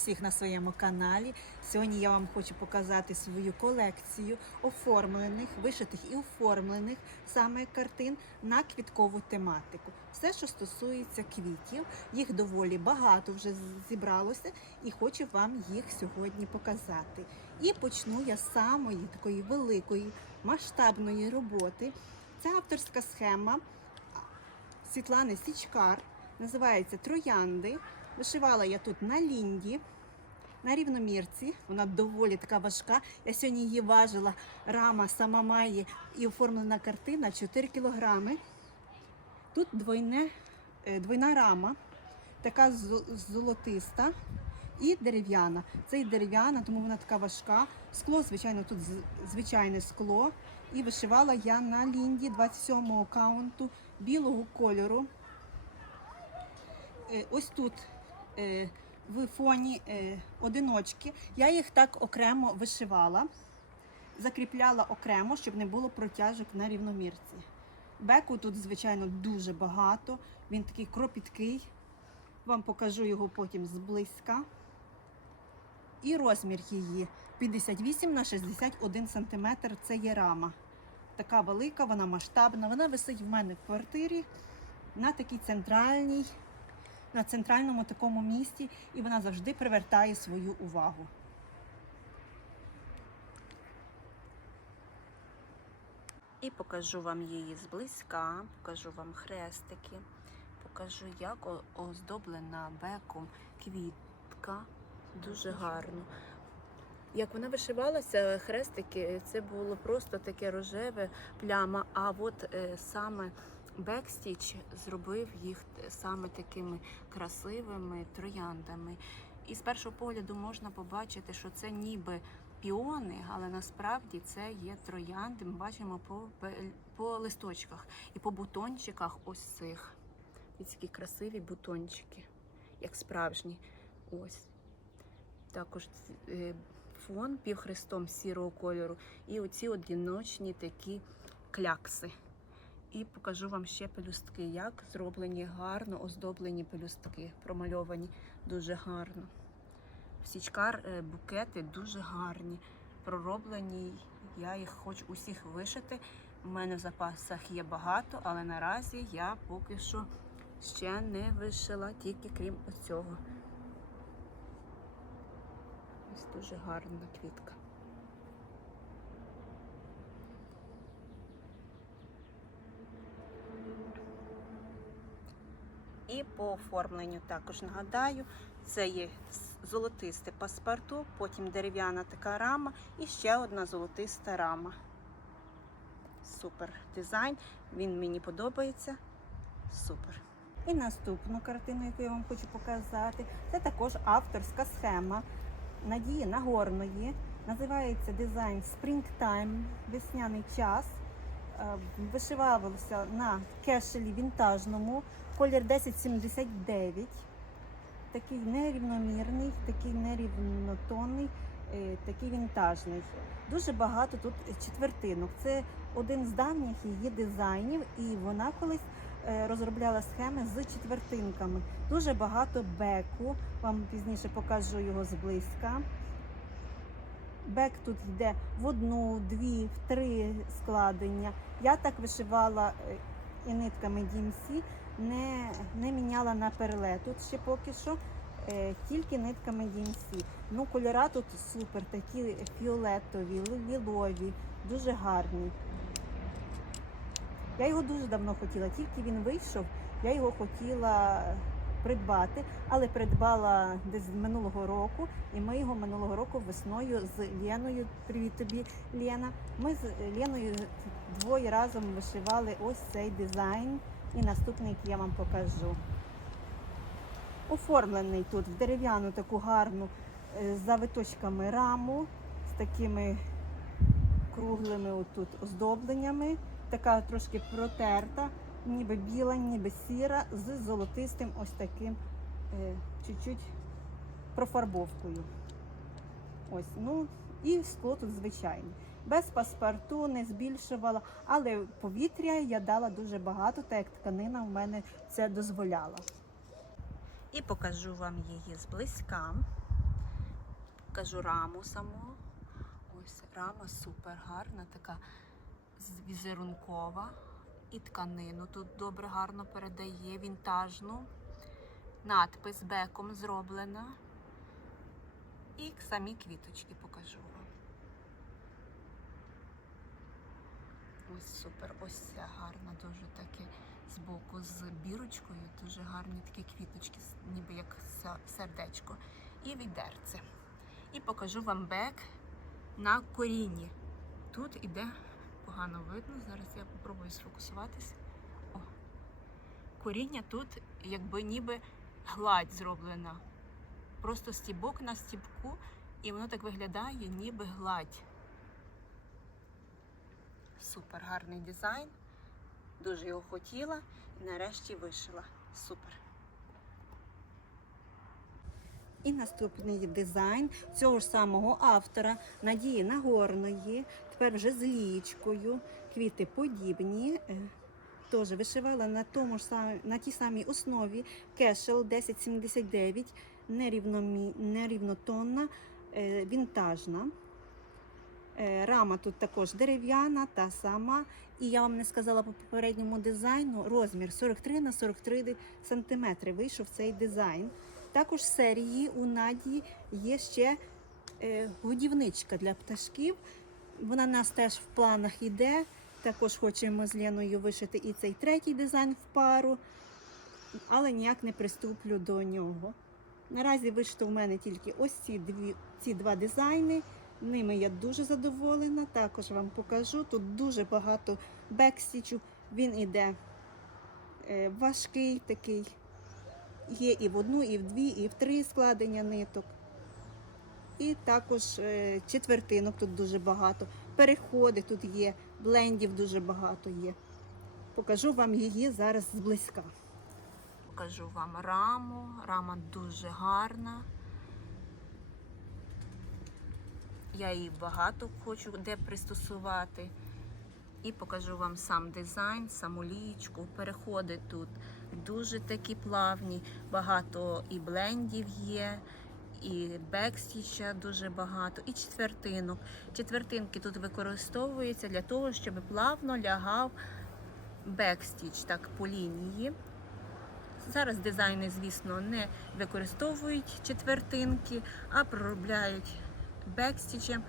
всіх на своєму каналі. Сьогодні я вам хочу показати свою колекцію оформлених, вишитих і оформлених саме картин на квіткову тематику. Все, що стосується квітів, їх доволі багато вже зібралося, і хочу вам їх сьогодні показати. І почну я з самої такої великої масштабної роботи. Це авторська схема Світлани Січкар. Називається Троянди. Вишивала я тут на лінді, на рівномірці. Вона доволі така важка. Я сьогодні її важила. Рама сама має і оформлена картина 4 кілограми. Тут двойне, е, двойна рама, така золотиста і дерев'яна. Це і дерев'яна, тому вона така важка. Скло, звичайно, тут звичайне скло. І вишивала я на лінді 27-го каунту білого кольору. Е, Ось тут в фоні е, одиночки. Я їх так окремо вишивала, закріпляла окремо, щоб не було протяжок на рівномірці. Беку тут, звичайно, дуже багато. Він такий кропіткий. Вам покажу його потім зблизька. І розмір її 58 на 61 см. Це є рама. Така велика, вона масштабна. Вона висить в мене в квартирі на такій центральній на центральному такому місці, і вона завжди привертає свою увагу. І покажу вам її зблизька, покажу вам хрестики, покажу, як оздоблена беком квітка. Дуже гарно. Як вона вишивалася, хрестики, це було просто таке рожеве пляма, а от е, саме Бекстіч зробив їх саме такими красивими трояндами. І з першого погляду можна побачити, що це ніби піони, але насправді це є троянди. Ми бачимо по, по листочках і по бутончиках ось цих. Ось такі красиві бутончики, як справжні. Ось. Також е, фон півхрестом сірого кольору. І оці одіночні такі клякси. І покажу вам ще пелюстки, як зроблені гарно, оздоблені пелюстки, промальовані дуже гарно. Січкар е, букети дуже гарні, пророблені. Я їх хочу усіх вишити. У мене в запасах є багато, але наразі я поки що ще не вишила, тільки крім оцього. Ось дуже гарна квітка. По оформленню також нагадаю, це є золотисте паспорту, потім дерев'яна така рама і ще одна золотиста рама. Супер дизайн, він мені подобається. Супер. І наступну картину, яку я вам хочу показати, це також авторська схема Надії Нагорної. Називається дизайн Springtime, весняний час. Е, Вишивався на кешелі вінтажному, колір 1079. Такий нерівномірний, такий нерівнотонний, е, такий вінтажний. Дуже багато тут четвертинок. Це один з давніх її дизайнів, і вона колись е, розробляла схеми з четвертинками. Дуже багато беку. Вам пізніше покажу його зблизька. Бек тут йде в одну, дві, в три складення. Я так вишивала е, і нитками DMC, не, не міняла на перле. Тут ще поки що е, тільки нитками DMC. Ну, кольора тут супер, такі фіолетові, лілові, дуже гарні. Я його дуже давно хотіла, тільки він вийшов, я його хотіла придбати, але придбала десь минулого року, і ми його минулого року весною з Леною. Привіт тобі, Лена. Ми з Леною двоє разом вишивали ось цей дизайн, і наступний я вам покажу. Оформлений тут в дерев'яну таку гарну е, з завиточками раму, з такими круглими отут оздобленнями, така трошки протерта, ніби біла, ніби сіра, з золотистим ось таким е, чуть-чуть профарбовкою. Ось, ну і скло тут звичайне. Без паспорту не збільшувала, але повітря я дала дуже багато, так як тканина в мене це дозволяла. І покажу вам її зблизька. Кажу раму саму. Ось рама супер гарна, така візерункова. І тканину тут добре гарно передає, вінтажну. Надпис беком зроблена. І самі квіточки покажу вам. Ось супер, ось ця гарна, дуже таке збоку з бірочкою, дуже гарні такі квіточки, ніби як сердечко. І відерце. І покажу вам бек на корінні. Тут іде погано видно. Зараз я попробую сфокусуватися. О. Коріння тут якби ніби гладь зроблена. Просто стібок на стібку, і воно так виглядає, ніби гладь. Супер гарний дизайн. Дуже його хотіла і нарешті вишила. Супер. І наступний дизайн цього ж самого автора Надії Нагорної. Тепер вже з лічкою. Квіти подібні. Е, Теж вишивала на, тому ж на тій самій основі Кешел 1079, нерівномі, нерівнотонна, е, вінтажна. Е, Рама тут також дерев'яна, та сама. І я вам не сказала по попередньому дизайну розмір 43 на 43 см вийшов цей дизайн. Також в серії у Наді є ще годівничка для пташків. Вона у нас теж в планах іде. Також хочемо з Леною вишити і цей третій дизайн в пару, але ніяк не приступлю до нього. Наразі вишито в мене тільки ось ці, дві, ці два дизайни. Ними я дуже задоволена. Також вам покажу. Тут дуже багато бекстічу. Він іде е, важкий такий. Є і в одну, і в дві, і в три складення ниток. І також е, четвертинок тут дуже багато. Переходи тут є, блендів дуже багато є. Покажу вам її зараз зблизька. Покажу вам раму. Рама дуже гарна. Я її багато хочу де пристосувати. І покажу вам сам дизайн, саму лієчку. Переходи тут дуже такі плавні, багато і блендів є, і бекстіча дуже багато, і четвертинок. Четвертинки тут використовуються для того, щоб плавно лягав бекстіч так по лінії. Зараз дизайни, звісно, не використовують четвертинки, а проробляють бекстічем,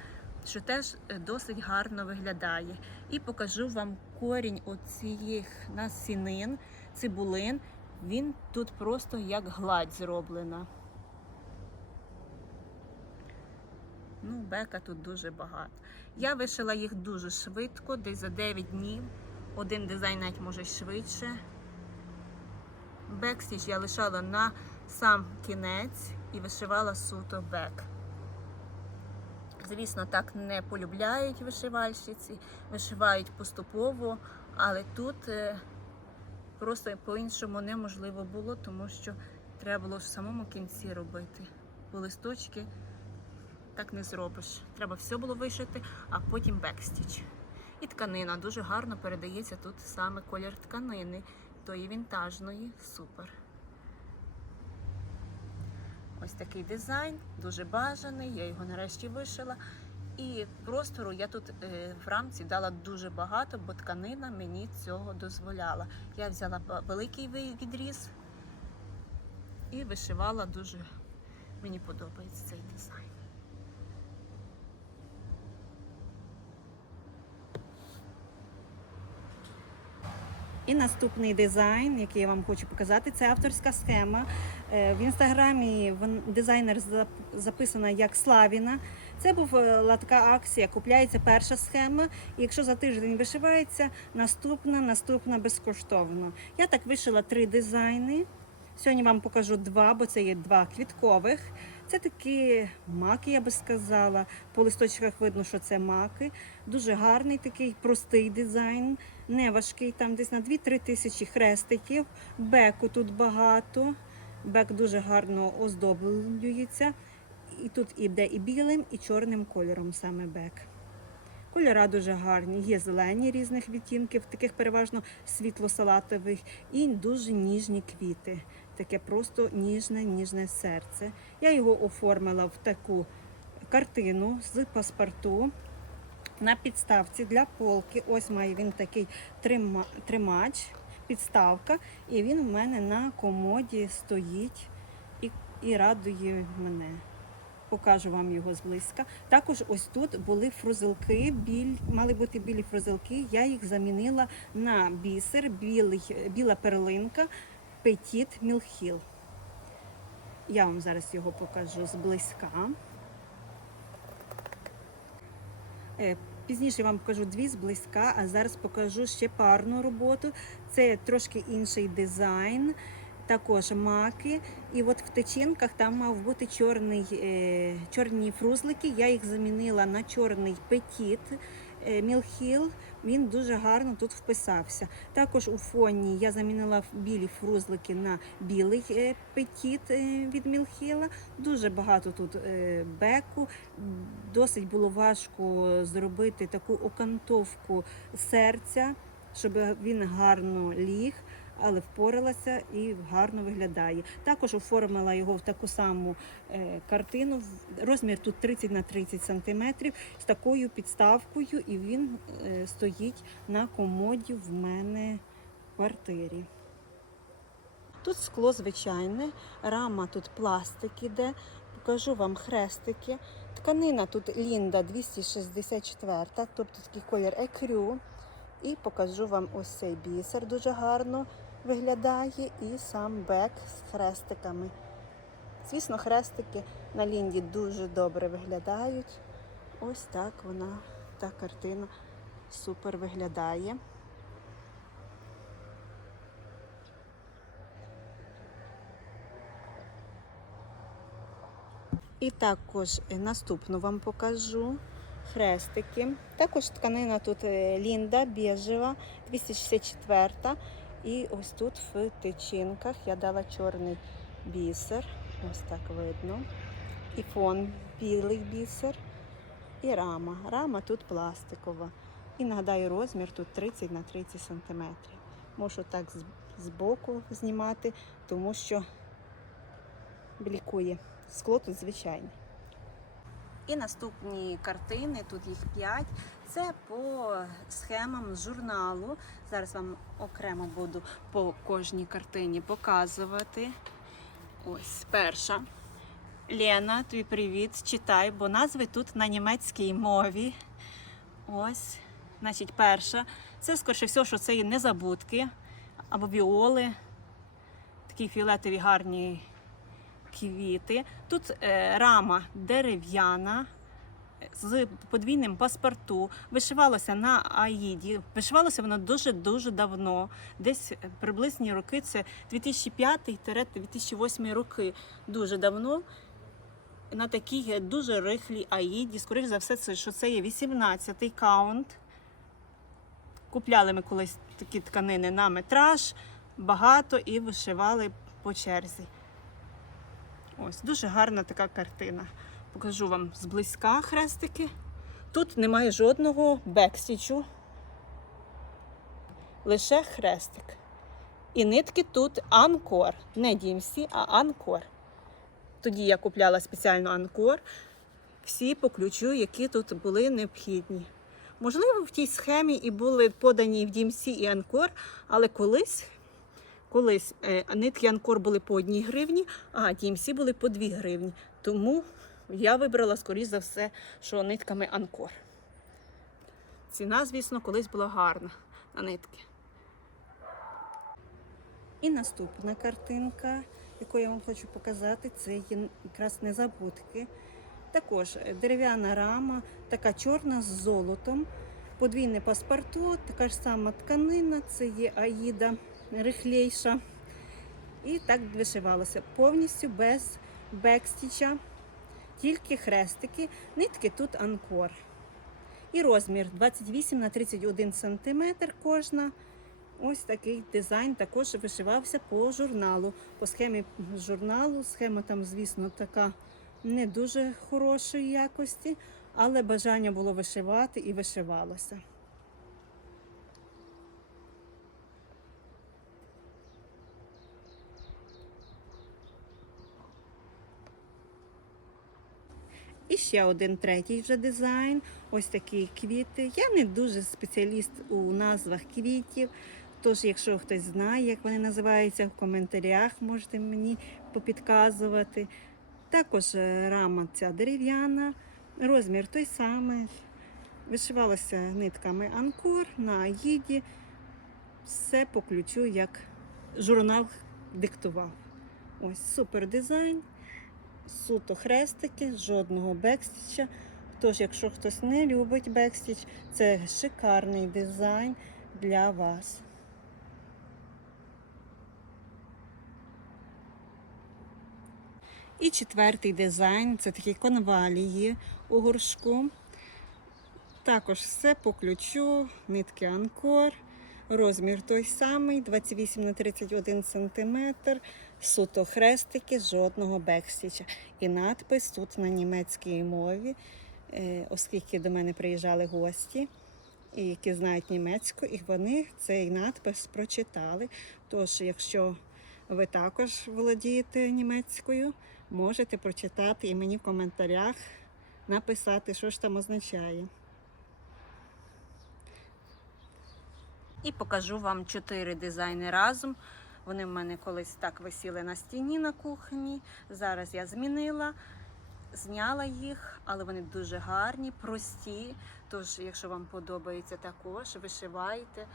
що теж е, досить гарно виглядає. І покажу вам корінь оцих насінин, цибулин. Він тут просто як гладь зроблена. Ну, бека тут дуже багато. Я вишила їх дуже швидко, десь за 9 днів. Один дизайн навіть може швидше. Бекстіч я лишала на сам кінець і вишивала суто бек. Звісно, так не полюбляють вишивальщиці, вишивають поступово, але тут е, просто по-іншому неможливо було, тому що треба було в самому кінці робити. Бо листочки так не зробиш. Треба все було вишити, а потім бекстіч. І тканина дуже гарно передається тут саме колір тканини, тої вінтажної. Супер. Ось такий дизайн, дуже бажаний. Я його нарешті вишила. І простору я тут е, в рамці дала дуже багато, бо тканина мені цього дозволяла. Я взяла великий відріз і вишивала дуже. Мені подобається цей дизайн. І наступний дизайн, який я вам хочу показати, це авторська схема. Е, В інстаграмі дизайнер записана як Славіна. Це була така акція. Купляється перша схема, і якщо за тиждень вишивається, наступна, наступна безкоштовно. Я так вишила три дизайни. Сьогодні вам покажу два, бо це є два квіткових. Це такі маки, я би сказала. По листочках видно, що це маки. Дуже гарний такий простий дизайн, не важкий, там десь на 2-3 тисячі хрестиків. Беку тут багато. Бек дуже гарно оздоблюється. І тут іде і білим, і чорним кольором саме бек. Кольора дуже гарні, є зелені різних відтінків, таких переважно світло-салатових, і дуже ніжні квіти. Таке просто ніжне, ніжне серце. Я його оформила в таку картину з паспорту на підставці для полки. Ось має він такий трима- тримач, підставка, і він в мене на комоді стоїть і, і радує мене. Покажу вам його зблизька. Також ось тут були фрузелки, біль, мали бути білі фрузелки. Я їх замінила на бісер, білий, біла перлинка, Petit Мілхіл. Я вам зараз його покажу зблизька. Пізніше вам покажу дві зблизька, а зараз покажу ще парну роботу. Це трошки інший дизайн, також маки. І от в тичинках там мав бути чорний, е, чорні фрузлики. Я їх замінила на чорний петіт е, мілхіл. Він дуже гарно тут вписався. Також у фоні я замінила білі фрузлики на білий е, петіт е, від мілхіла. Дуже багато тут е, беку. Досить було важко зробити таку окантовку серця, щоб він гарно ліг, але впоралася і гарно виглядає. Також оформила його в таку саму е, картину. Розмір тут 30 на 30 сантиметрів з такою підставкою, і він е, стоїть на комоді в мене в квартирі. Тут скло звичайне, рама тут пластик іде. Покажу вам хрестики. Тканина тут Лінда 264, тобто такий колір екрю. І покажу вам ось цей бісер дуже гарно виглядає. І сам бек з хрестиками. Звісно, хрестики на Лінді дуже добре виглядають. Ось так вона, та картина супер виглядає. І також е, наступну вам покажу хрестики. Також тканина тут е, Лінда біжева, 264. І ось тут в тичинках я дала чорний бісер. Ось так видно. І фон білий бісер. І рама. Рама тут пластикова. І нагадаю, розмір тут 30 на 30 см. Можу так збоку знімати, тому що блікує. Скло тут звичайне. І наступні картини, тут їх 5. Це по схемам журналу. Зараз вам окремо буду по кожній картині показувати. Ось перша. Лена, тобі привіт, читай, бо назви тут на німецькій мові. Ось, значить, перша. Це, скоріше всього, що це є незабудки або віоли. Такі фіолетові гарні квіти. Тут е, рама дерев'яна з подвійним паспорту. Вишивалося на Аїді. Вишивалося воно дуже-дуже давно. Десь приблизні роки, це 2005-2008 роки. Дуже давно. На такій дуже рихлій Аїді. Скоріше за все, це, що це є 18-й каунт. Купляли ми колись такі тканини на метраж, багато і вишивали по черзі. Ось дуже гарна така картина. Покажу вам зблизька хрестики. Тут немає жодного бекстічу, лише хрестик. І нитки тут анкор. Не DMC, а анкор. Тоді я купляла спеціально анкор. Всі по ключу, які тут були необхідні. Можливо, в тій схемі і були подані в DMC і анкор, але колись Колись е, нитки Анкор були по одній гривні, а DMC були по 2 гривні. Тому я вибрала, скоріш за все, що нитками Анкор. Ціна, звісно, колись була гарна на нитки. І наступна картинка, яку я вам хочу показати, це є якраз незабудки. Також дерев'яна рама, така чорна з золотом, подвійне паспорту, така ж сама тканина, це є Аїда рихлейша. І так вишивалося повністю без бекстіча, тільки хрестики, нитки тут анкор. І розмір 28 на 31 см кожна. Ось такий дизайн також вишивався по журналу. По схемі журналу. Схема там, звісно, така не дуже хорошої якості, але бажання було вишивати і вишивалося. Ще один третій вже дизайн. Ось такі квіти. Я не дуже спеціаліст у назвах квітів. Тож, якщо хтось знає, як вони називаються, в коментарях можете мені попідказувати. Також е, рама ця дерев'яна, розмір той самий. Вишивалося нитками Анкор на аїді. Все по ключу, як журнал диктував. Ось супер дизайн, суто хрестики, жодного бекстіча. Тож, якщо хтось не любить бекстіч, це шикарний дизайн для вас. І четвертий дизайн це такі конвалії у горшку. Також все по ключу, нитки Анкор, розмір той самий, 28 на 31 см, суто хрестики, жодного бекстіча. І надпис тут на німецькій мові, Е, оскільки до мене приїжджали гості, які знають німецьку, і вони цей надпис прочитали. Тож, якщо ви також володієте німецькою, можете прочитати і мені в коментарях написати, що ж там означає. І покажу вам чотири дизайни разом. Вони в мене колись так висіли на стіні на кухні. Зараз я змінила, зняла їх, але вони дуже гарні, прості. Тож, якщо вам подобається також, вишивайте.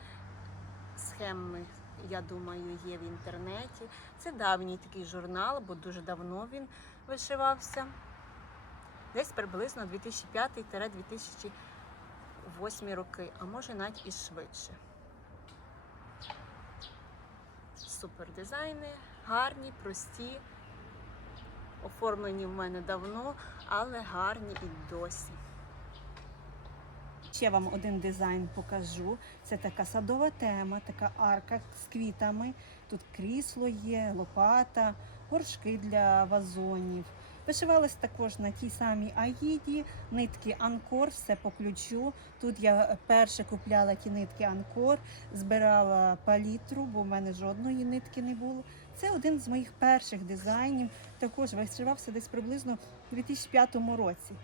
Схеми, я думаю, є в інтернеті. Це давній такий журнал, бо дуже давно він вишивався. Десь приблизно 2005-2008 роки, а може навіть і швидше. Супер дизайни, гарні, прості. Оформлені в мене давно, але гарні і досі. Ще вам один дизайн покажу. Це така садова тема, така арка з квітами. Тут крісло є, лопата, горшки для вазонів. Вишивалась також на тій самій Аїді, нитки Анкор, все по ключу. Тут я перше купляла ті нитки Анкор, збирала палітру, бо в мене жодної нитки не було. Це один з моїх перших дизайнів. Також вишивався десь приблизно у 2005 році.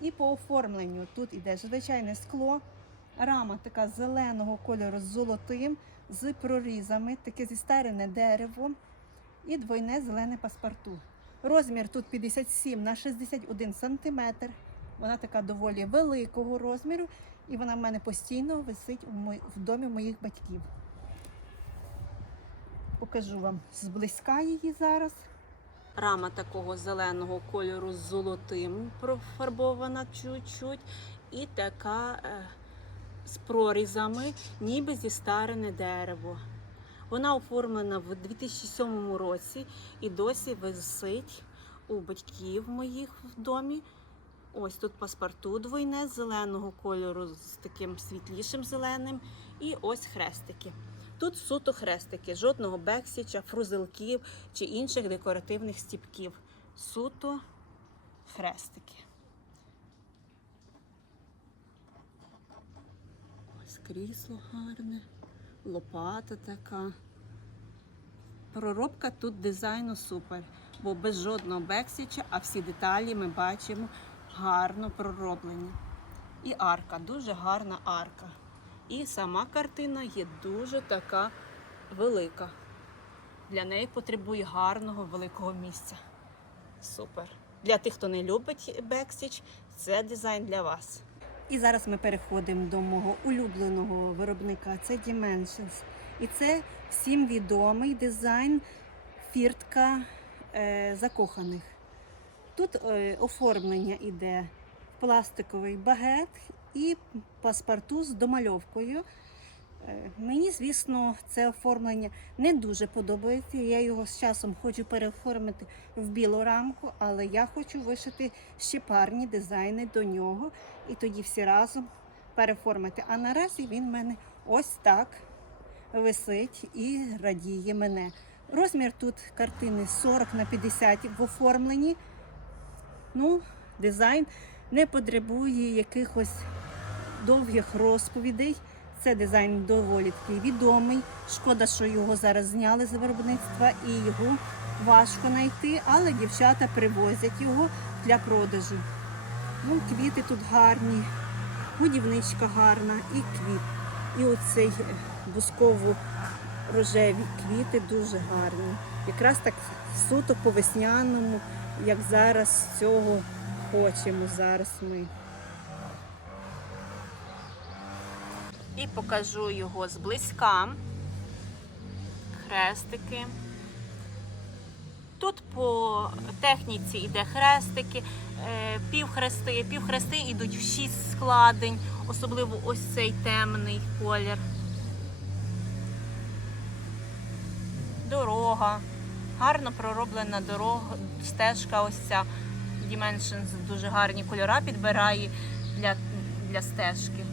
І по оформленню тут іде звичайне скло, рама така зеленого кольору з золотим, з прорізами, таке зістарене дерево і двойне зелене паспорту. Розмір тут 57 на 61 сантиметр. Вона така доволі великого розміру, і вона в мене постійно висить в домі моїх батьків. Покажу вам зблизька її зараз. Рама такого зеленого кольору з золотим профарбована чуть-чуть. І така е, з прорізами, ніби зістарене дерево. Вона оформлена в 2007 році і досі висить у батьків моїх в домі. Ось тут паспорту двойне зеленого кольору з таким світлішим зеленим. І ось хрестики. Тут суто хрестики, жодного бексіча, фрузелків чи інших декоративних стіпків. Суто хрестики. Ось крісло гарне, лопата така. Проробка тут дизайну супер, бо без жодного бексіча, а всі деталі ми бачимо гарно пророблені. І арка, дуже гарна арка. І сама картина є дуже така велика. Для неї потребує гарного великого місця. Супер. Для тих, хто не любить бекстіч, це дизайн для вас. І зараз ми переходимо до мого улюбленого виробника. Це Dimensions. І це всім відомий дизайн фіртка е, закоханих. Тут е, оформлення іде пластиковий багет і паспорту з домальовкою. Е, Мені, звісно, це оформлення не дуже подобається. Я його з часом хочу переоформити в білу рамку, але я хочу вишити ще парні дизайни до нього і тоді всі разом переформити. А наразі він в мене ось так висить і радіє мене. Розмір тут картини 40 на 50 в оформленні. Ну, дизайн не потребує якихось довгих розповідей. Це дизайн доволі такий відомий. Шкода, що його зараз зняли з виробництва і його важко знайти, але дівчата привозять його для продажу. Ну, квіти тут гарні, годівничка гарна і квіт. І оцей бусково-рожеві квіти дуже гарні. Якраз так суто по весняному, як зараз цього хочемо зараз ми. І покажу його зблизька. Хрестики. Тут по техніці йде хрестики, е, півхрести. Півхрести йдуть в шість складень, особливо ось цей темний колір. Дорога. Гарно пророблена дорога, стежка ось ця. Dimensions дуже гарні кольора підбирає для, для стежки.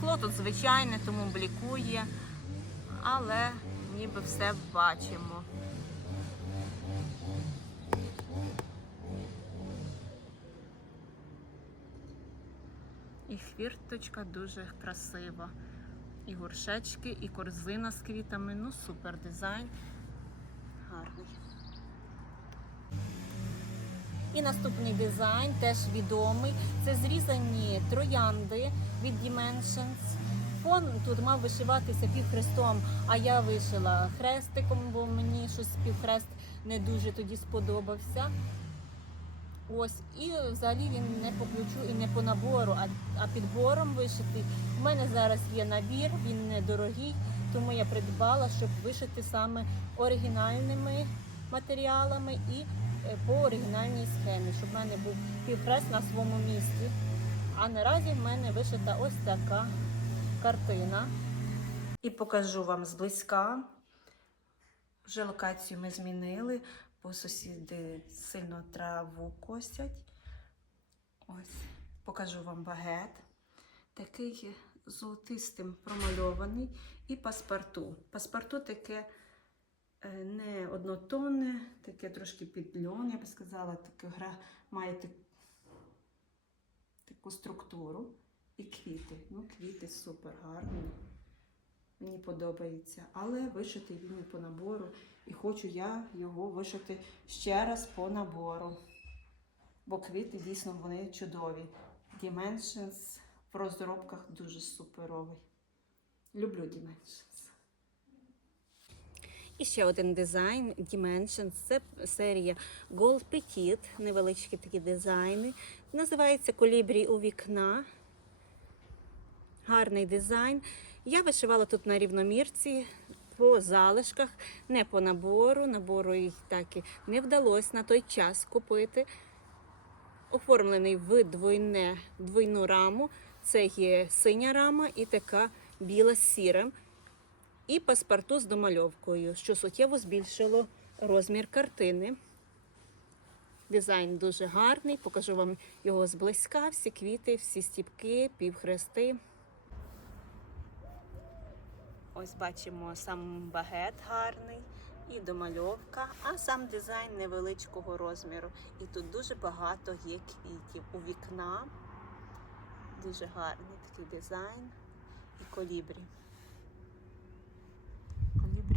Скло тут звичайне, тому блікує, але ніби все бачимо. І хвірточка дуже красива. І горшечки, і корзина з квітами. Ну, супер дизайн. Гарний. І наступний дизайн теж відомий. Це зрізані троянди від Dimensions. Фон тут мав вишиватися півхрестом, а я вишила хрестиком, бо мені щось півхрест не дуже тоді сподобався. Ось, і взагалі він не по ключу і не по набору, а, а підбором вишитий. У мене зараз є набір, він недорогий, тому я придбала, щоб вишити саме оригінальними матеріалами і по оригінальній схемі, щоб в мене був півхрест на своєму місці. А наразі в мене вишита ось така картина. І покажу вам зблизька. Вже локацію ми змінили, бо сусіди сильно траву косять. Ось, покажу вам багет. Такий золотистим промальований і паспорту. Паспорту таке е, не однотонне, таке трошки під льон, я би сказала, таке гра має так- таку структуру. І квіти. Ну, квіти супер гарні. Мені подобається. Але вишити він не по набору. І хочу я його вишити ще раз по набору. Бо квіти дійсно вони чудові. Dimensions в розробках дуже суперовий. Люблю Dimensions. І ще один дизайн Dimensions. Це серія Gold Petit, невеличкі такі дизайни. Називається Колібрі у вікна. Гарний дизайн. Я вишивала тут на рівномірці по залишках, не по набору. Набору їх так і не вдалося на той час купити. Оформлений в двойне, двойну раму. Це є синя рама і така біла з сірим. І паспорту з домальовкою, що суттєво збільшило розмір картини. Дизайн дуже гарний, покажу вам його зблизька, всі квіти, всі стіпки, півхрести. Ось бачимо сам багет гарний і домальовка, а сам дизайн невеличкого розміру. І тут дуже багато є квітів у вікна. Дуже гарний такий дизайн і колібрі.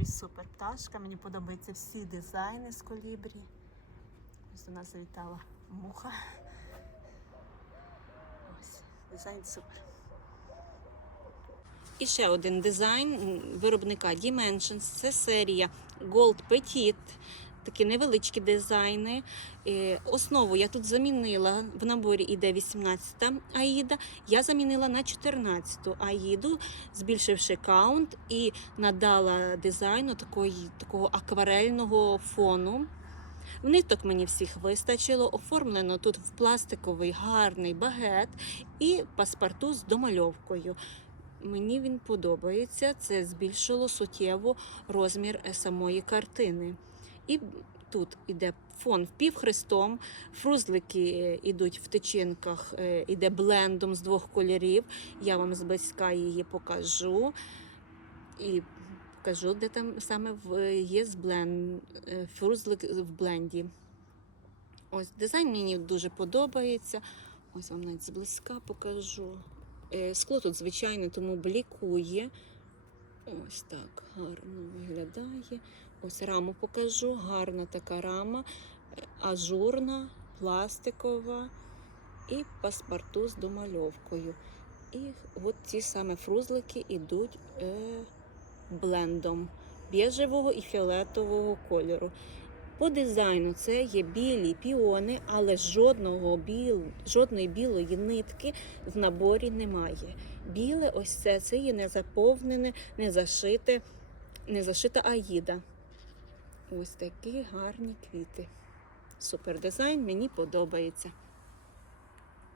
Колібрі супер пташка. Мені подобаються всі дизайни з колібрі. Ось до нас завітала муха. Ось, дизайн супер. І ще один дизайн виробника Dimensions. Це серія Gold Petit. Такі невеличкі дизайни. Е, Основу я тут замінила. В наборі іде 18 аїда. Я замінила на 14 аїду, збільшивши каунт і надала дизайну такої, такого акварельного фону. В ниток мені всіх вистачило. Оформлено тут в пластиковий гарний багет і паспорту з домальовкою. Мені він подобається. Це збільшило суттєво розмір самої картини. І тут іде фон впівхрестом, фрузлики ідуть в тичинках, е, іде блендом з двох кольорів. Я вам зблизька її покажу. І покажу, де там саме є з е, фрузлик в бленді. Ось дизайн мені дуже подобається. Ось вам навіть зблизька покажу. Е, Скло тут звичайне, тому блікує. Ось так гарно виглядає. Ось раму покажу. Гарна така рама, е, ажурна, пластикова. і паспорту з домальовкою. І от ці саме фрузлики йдуть е, блендом біжевого і фіолетового кольору. По дизайну це є білі піони, але жодного біл, жодної білої нитки в наборі немає. Біле ось це, це є незаповнене, не зашите, не зашита аїда. Ось такі гарні квіти. Супер дизайн, мені подобається.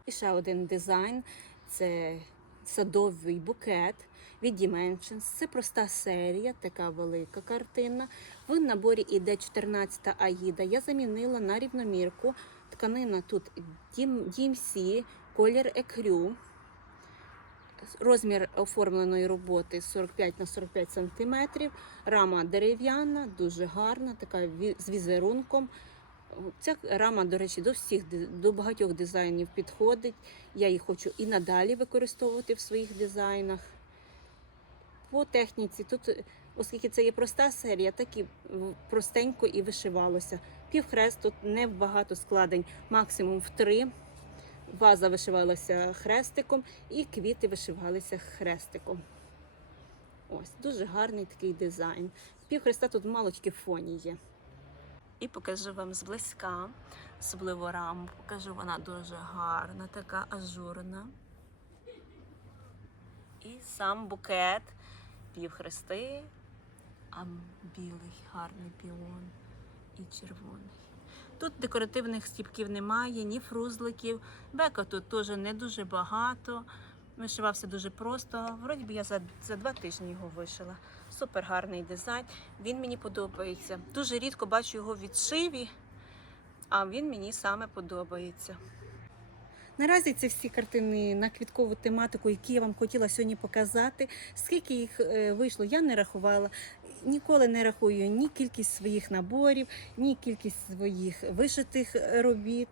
І ще один дизайн це садовий букет від Dimensions. Це проста серія, така велика картина. В наборі іде 14 аїда. Я замінила на рівномірку. Тканина тут DMC, колір екрю. Розмір оформленої роботи 45 на 45 см. Рама дерев'яна, дуже гарна, така з візерунком. Ця рама, до речі, до всіх до багатьох дизайнів підходить. Я її хочу і надалі використовувати в своїх дизайнах. По техніці тут, оскільки це є проста серія, так і простенько і вишивалося. Півхрест тут не багато складень, максимум в три. Ваза вишивалася хрестиком, і квіти вишивалися хрестиком. Ось дуже гарний такий дизайн. Півхреста тут мало тільки в фоні є. І покажу вам зблизька, особливо раму. Покажу, вона дуже гарна, така ажурна. І сам букет, півхрести, а білий гарний піон і червоний. Тут декоративних стіпків немає, ні фрузликів. Бека тут теж не дуже багато. Вишивався дуже просто. Вроді би я за, за два тижні його вишила. Супер гарний дизайн. Він мені подобається. Дуже рідко бачу його в відшиві, а він мені саме подобається. Наразі це всі картини на квіткову тематику, які я вам хотіла сьогодні показати. Скільки їх е, вийшло, я не рахувала. Ніколи не рахую ні кількість своїх наборів, ні кількість своїх вишитих робіт.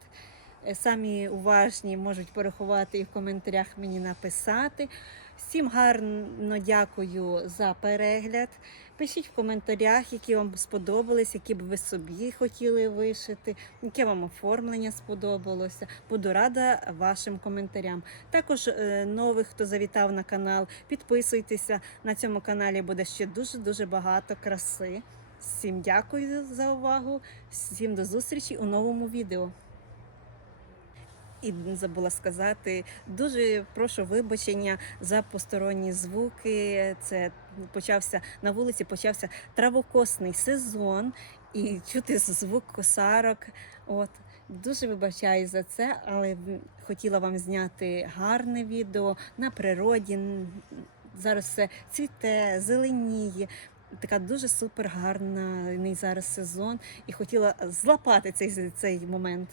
Е, Самі уважні можуть порахувати і в коментарях мені написати. Всім гарно дякую за перегляд. Пишіть в коментарях, які вам сподобались, які б ви собі хотіли вишити, яке вам оформлення сподобалося. Буду рада вашим коментарям. Також е, нових, хто завітав на канал, підписуйтеся. На цьому каналі буде ще дуже дуже багато краси. Всім дякую за увагу. Всім до зустрічі у новому відео. І забула сказати, дуже прошу вибачення за посторонні звуки. Це почався на вулиці, почався травокосний сезон і чути звук косарок. От дуже вибачаю за це, але хотіла вам зняти гарне відео на природі. Зараз все цвіте, зеленіє. Така дуже супер гарний зараз сезон, і хотіла злапати цей, цей момент.